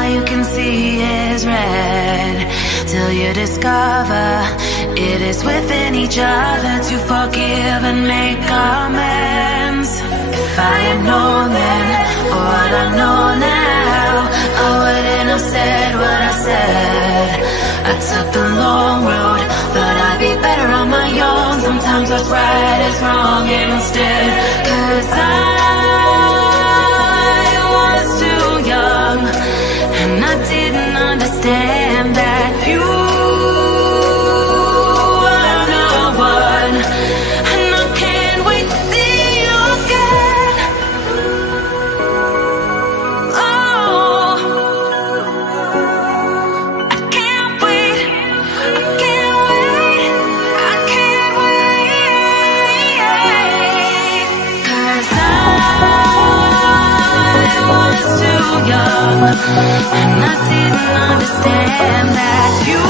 all you can see is red, till you discover it is within each other to forgive and make amends. If I had known then what I know now, I wouldn't have said what I said. I took the long road, thought I'd be better on my own. Sometimes what's right is wrong instead. 'Cause I was too young, and I didn't understand that you are the one. And I can't wait to see you again. Oh, I can't wait, I can't wait, I can't wait. 'Cause I was too young, and I didn't understand that you